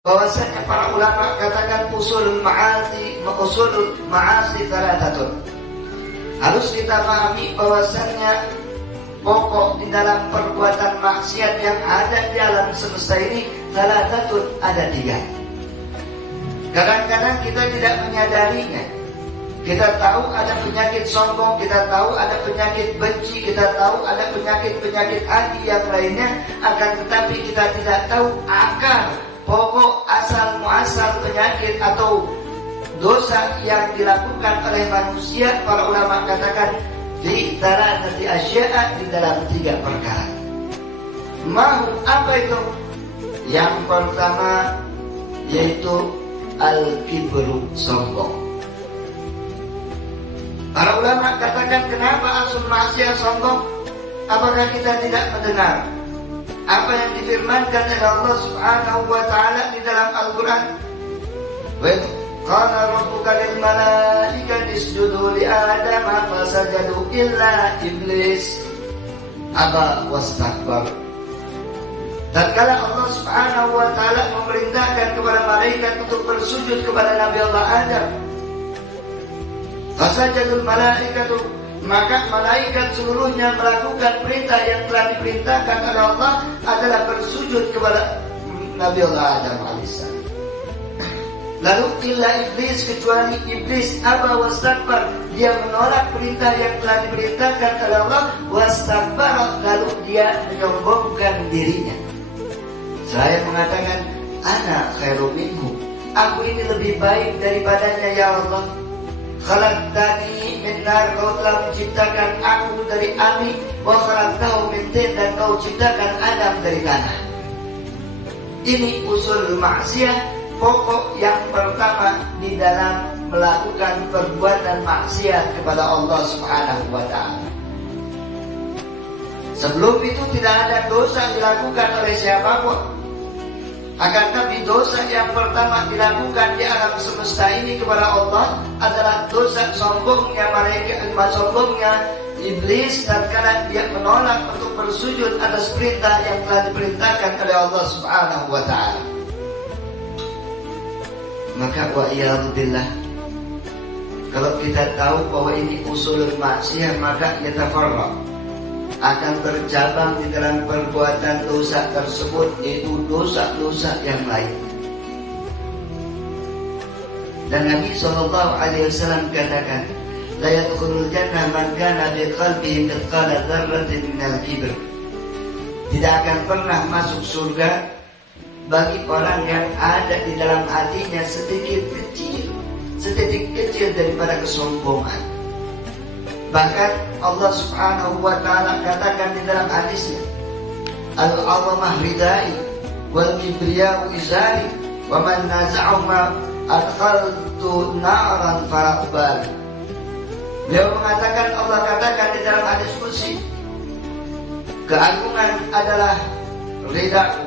bahwasanya para ulama katakan usul ma'asi thalathatun. Harus kita pahami bahwasanya pokok di dalam perbuatan maksiat yang ada di alam semesta ini thalathatun, ada 3. Kadang-kadang kita tidak menyadarinya. Kita tahu ada penyakit sombong, kita tahu ada penyakit benci, kita tahu ada penyakit-penyakit hati yang lainnya, akan tetapi kita tidak tahu akar, pokok, asal muasal penyakit atau dosa yang dilakukan oleh manusia. Para ulama katakan di thalathati asya'a, di dalam 3 perkara. Mau apa itu? Yang pertama yaitu al-kibru, sombong. Para ulama katakan, kenapa asul maksiat sombong? Apakah kita tidak mendengar apa yang difirmankan oleh Allah Subhanahu wa taala di dalam Al-Qur'an? Wa qala rabbuka lil malaikati isjudu li adama fasajadu illa iblis aba wastakbar. Tatkala Allah Subhanahu wa taala memerintahkan kepada malaikat untuk bersujud kepada Nabi Allah Adam, fasajadul malaikatu, maka malaikat seluruhnya melakukan perintah yang telah diperintahkan oleh Allah adalah bersujud kepada Nabi Allah Adam alaihissalam. Lalu illa iblis, kecuali iblis, aba wastakbar, dia menolak perintah yang telah diperintahkan oleh Allah, wastakbar, lalu dia menyombongkan dirinya. Saya mengatakan, ana khairu minhu, aku ini lebih baik daripadanya ya Allah. Khalaqtani min nar, kau telah menciptakan aku dari api, wa khalaqtahu min tin, dan kau ciptakan Adam dari tanah. Ini usul maksiat, pokok yang pertama di dalam melakukan perbuatan maksiat kepada Allah Subhanahu wa taala. Sebelum itu tidak ada dosa dilakukan oleh siapapun. Akan tapi dosa yang pertama dilakukan di alam semesta ini kepada Allah adalah dosa sombongnya sombongnya iblis tatkala dia menolak untuk bersujud atas perintah yang telah diperintahkan oleh Allah Subhanahu wa taala. Maka wa iyadzubillah, kalau kita tahu bahwa ini usulul maksiat, maka yatafarraq, akan bercabang di dalam perbuatan dosa tersebut, yaitu dosa-dosa yang lain. Dan Nabi SAW katakan, la yadkhulul jannah man kana bi qalbihi mithqala dzarratin minal kibr. Tidak akan pernah masuk surga bagi orang yang ada di dalam hatinya setitik kecil daripada kesombongan. Bahkan Allah Subhanahu wa taala katakan di dalam hadisnya, al-'azamah ridai wal kibriya'u izari wa man naza'ahuma adkhaltu naran farabal. Beliau mengatakan, Allah katakan di dalam hadis qudsi, keagungan adalah ridaku,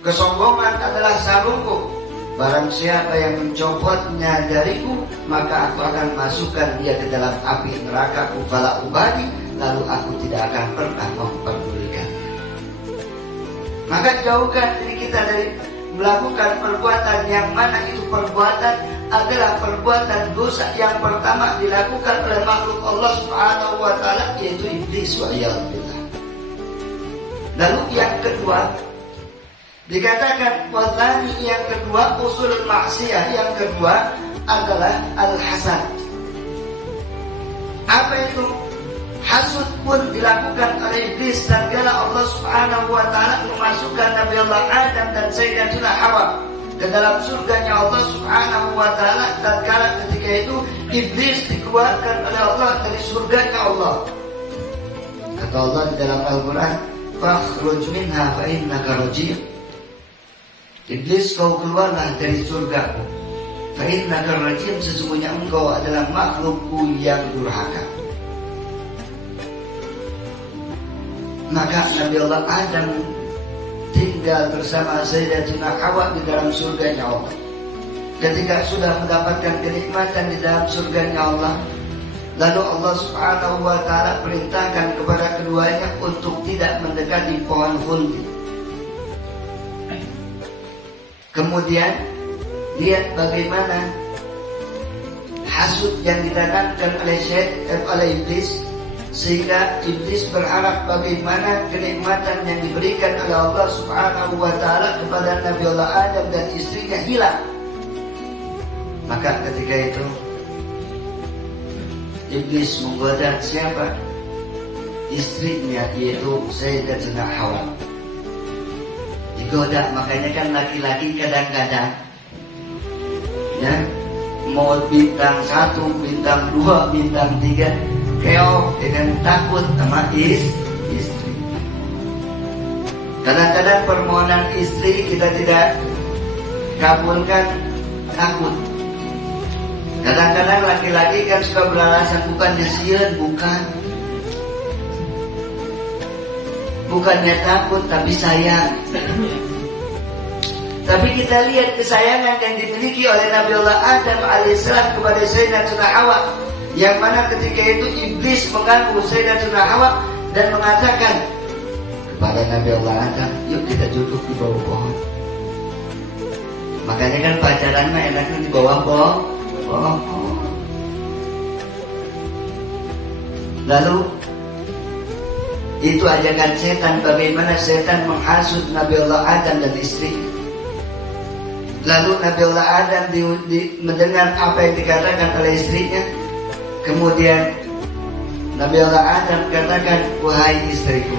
kesombongan adalah sarungku. Barang siapa yang mencopotnya dariku, maka aku akan masukkan dia ke dalam api neraka fala ubadi, lalu aku tidak akan pernah memperdulikan. Maka jauhkan diri kita dari melakukan perbuatan yang mana itu perbuatan adalah perbuatan dosa yang pertama dilakukan oleh makhluk Allah Subhanahu wa taala, yaitu iblis wa iyadzubillah. Lalu yang kedua dikatakan wasani, yang kedua usul maksiat yang kedua adalah al-hasad. Apa itu? Hasud pun dilakukan oleh iblis tatkala Allah Subhanahu wa taala memasukkan Nabi Allah Adam dan Sayyidatuna Hawa ke dalam surganya Allah Subhanahu wa taala. Tatkala ketika itu iblis dikeluarkan oleh Allah dari surganya Allah. Kata Allah di dalam Al-Qur'an, fakhruj minha fa innaka rajim. Iblis, kau keluarlah dari surgaku, fa innaka rajim, sesungguhnya engkau adalah makhlukku yang durhaka. Maka Nabi Allah Adam tinggal bersama Sayyidatuna Hawa di dalam surganya Allah. Ketika sudah mendapatkan kenikmatan di dalam surganya Allah, lalu Allah Subhanahu wa taala perintahkan kepada keduanya untuk tidak mendekati pohon khuldi. Kemudian lihat bagaimana hasud yang ditanamkan oleh iblis, sehingga iblis berharap bagaimana kenikmatan yang diberikan oleh Allah Subhanahu wa taala kepada Nabi Allah Adam dan istrinya hilang. Maka ketika itu iblis menggoda siapa? Istrinya, yaitu Sayyidatuna Hawa. Digoda, makanya kan laki-laki kadang-kadang ya mau bintang 1, bintang 2, bintang 3 keok dengan takut sama istri. Kadang-kadang permohonan istri kita tidak kabulkan, takut. Kadang-kadang laki-laki kan suka beralasan bukannya sieun, bukannya takut tapi sayang. Tapi kita lihat kesayangan yang dimiliki oleh Nabi Allah Adam alaihissalam kepada Sayyidatuna Hawa, yang mana ketika itu iblis mengganggu Sayyidatuna Hawa dan mengatakan kepada Nabi Allah Adam, yuk kita duduk di bawah pohon. Makanya kan pacaran mah enaknya di bawah pohon. Lalu itu ajakan setan, bagaimana setan menghasut Nabi Allah Adam dan istri. Lalu Nabi Allah Adam mendengar apa yang dikatakan oleh istrinya. Kemudian Nabi Allah Adam katakan, wahai istriku,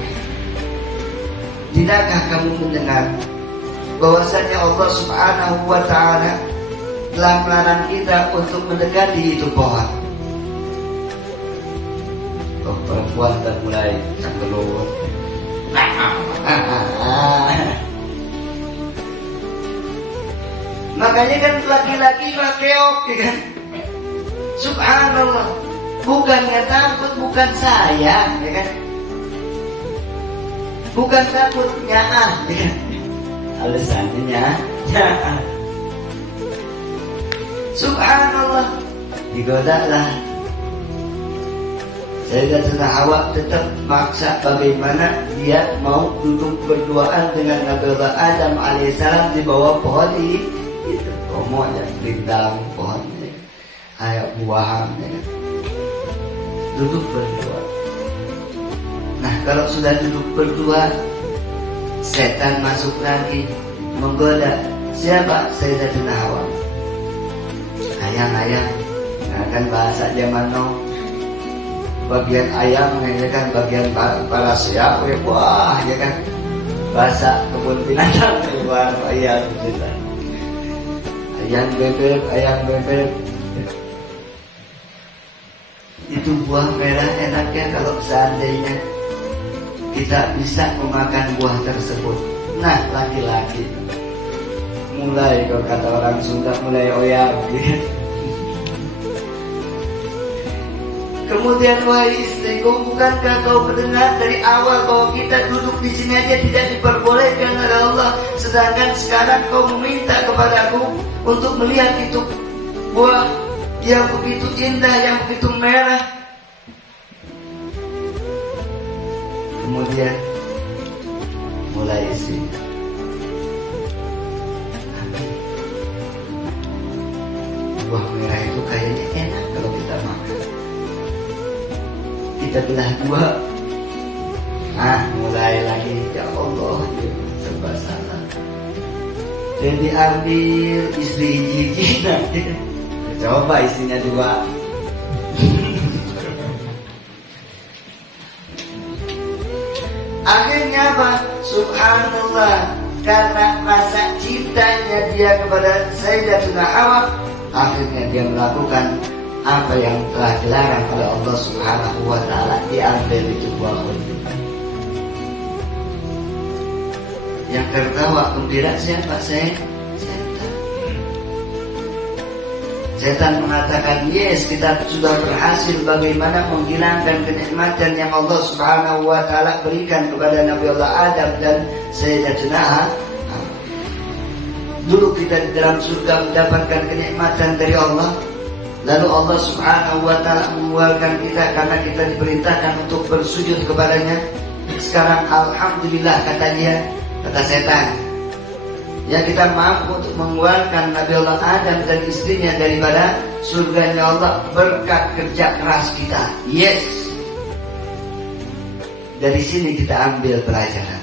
tidakkah kamu mendengar bahwasanya Allah Subhanahu wa ta'ala telah melarang kita untuk mendekati itu pohon? Perempuan dan mulai cangkelut. Makanya kan laki-laki keok, kan? Subhanallah, bukannya takut, bukan sayang, ya kan? Bukan takut, nyaah, ya kan? Alasannya nyaah. Subhanallah, digoda lah. Sayyidatuna Hawa tetap maksa bagaimana dia mau duduk berduaan dengan Nabi Allah Adam alaihissalam di bawah pohon itu. Komo ya, rindang pohonnya, ayo buahan ya. Duduk berdua. Nah, kalau sudah duduk berdua, setan masuk lagi menggoda. Siapa? Sayyidatuna Hawa. Ayang-ayang, nah kan bahasa zaman now. Bagian ayam ya kan, bagian para siap ya, wah ya kan, bahasa kebun binatang luar ayam gitu. Ayam bebek itu buah merah enaknya kalau seandainya kita bisa memakan buah tersebut. Nah, laki-laki mulai, kalau kata orang Sunda, mulai oyam gitu. Kemudian, wahai istriku, bukankah kau mendengar dari awal bahwa kita duduk di sini aja tidak diperbolehkan oleh Allah, sedangkan sekarang kau meminta kepadaku untuk melihat itu buah yang begitu indah, yang begitu merah. Kemudian mulai istri, buah merah itu kayaknya enak kalau kita makan. Kita belah dua. Mulai lagi, ya Allah, ya, serba salah. Jadi ambil istri hiji nanti. Coba isinya dua. Akhirnya apa? Subhanallah, karena rasa cintanya dia kepada Sayyidatuna Hawa, akhirnya dia melakukan apa yang telah dilarang oleh Allah Subhanahu wa ta'ala, diambil itu buah kurma. Yang tertawa gembira siapa? Setan. Setan mengatakan, yes, kita sudah berhasil bagaimana menghilangkan kenikmatan yang Allah Subhanahu wa ta'ala berikan kepada Nabi Allah Adam dan Sayyidatuna Hawa. Dulu kita di dalam surga mendapatkan kenikmatan dari Allah, lalu Allah Subhanahu wa ta'ala mengeluarkan kita karena kita diperintahkan untuk bersujud kepadanya. Sekarang alhamdulillah, kata dia, kata setan, Ya, kita mampu untuk mengeluarkan Nabi Allah Adam dan istrinya daripada surganya Allah berkat kerja keras kita. Yes. Dari sini kita ambil pelajaran.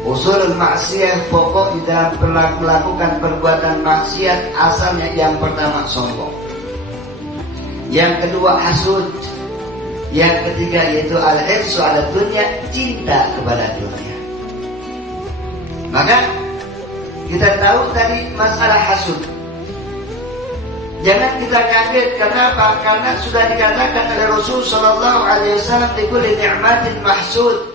Usul maksiat, pokok di dalam melakukan perbuatan maksiat asalnya yang pertama sombong, yang kedua hasud, yang ketiga yaitu al-hirsu ala dunya, cinta kepada dunia. Maka kita tahu tadi masalah hasud. Jangan kita kaget, kenapa? Karena sudah dikatakan oleh Rasul Sallallahu Alaihi Wasallam, "Likulli ni'matin mahsud."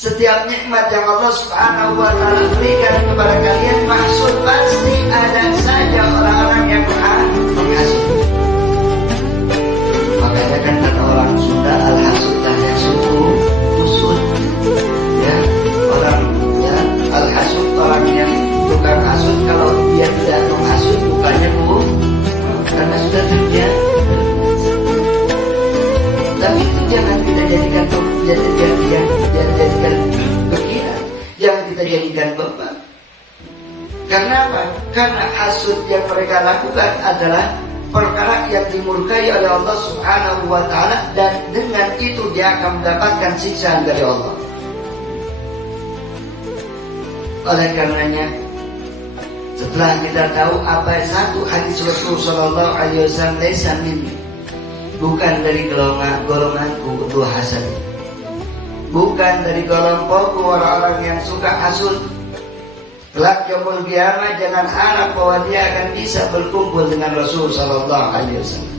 Setiap nikmat yang Allah Subhanahu Wa Taala berikan kepada kalian mahsud, pasti ada saja orang-orang yang menghasut. Makanya kan kata orang Sunda, al-hasud dan yasudu usud. Ya, orang ya al-hasud, orang yang tukang hasud, kalau dia tidak menghasut bukannya karena sudah terbiasa. Tapi itu jangan kita jadikan pikiran, jangan kita jadikan beban. Karena apa? Karena hasud yang mereka lakukan adalah perkara yang dimurkai oleh Allah Subhanahu Wa Taala, dan dengan itu dia akan mendapatkan siksaan dari Allah. Oleh karenanya, setelah kita tahu apa satu hadis Rasul Sallallahu Alaihi Wasallam, "Laisa minni", bukan dari golonganku dua hasan, bukan dari kelompokku orang-orang yang suka hasud. Kelak yaumul qiyamah jangan harap bahwa dia akan bisa berkumpul dengan Rasul Sallallahu Alaihi Wasallam.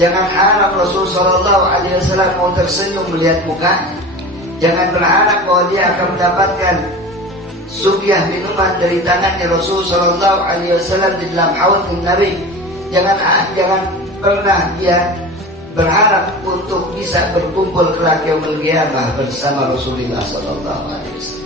Jangan harap Rasul Sallallahu Alaihi Wasallam mau tersenyum melihat mukanya. Jangan berharap bahwa dia akan mendapatkan subyah minuman dari tangannya Rasul Sallallahu Alaihi Wasallam di dalam haud Nabi. Jangan pernah dia berharap untuk bisa berkumpul kelak yaumul qiyamah bersama Rasulullah Sallallahu Alaihi Wasallam.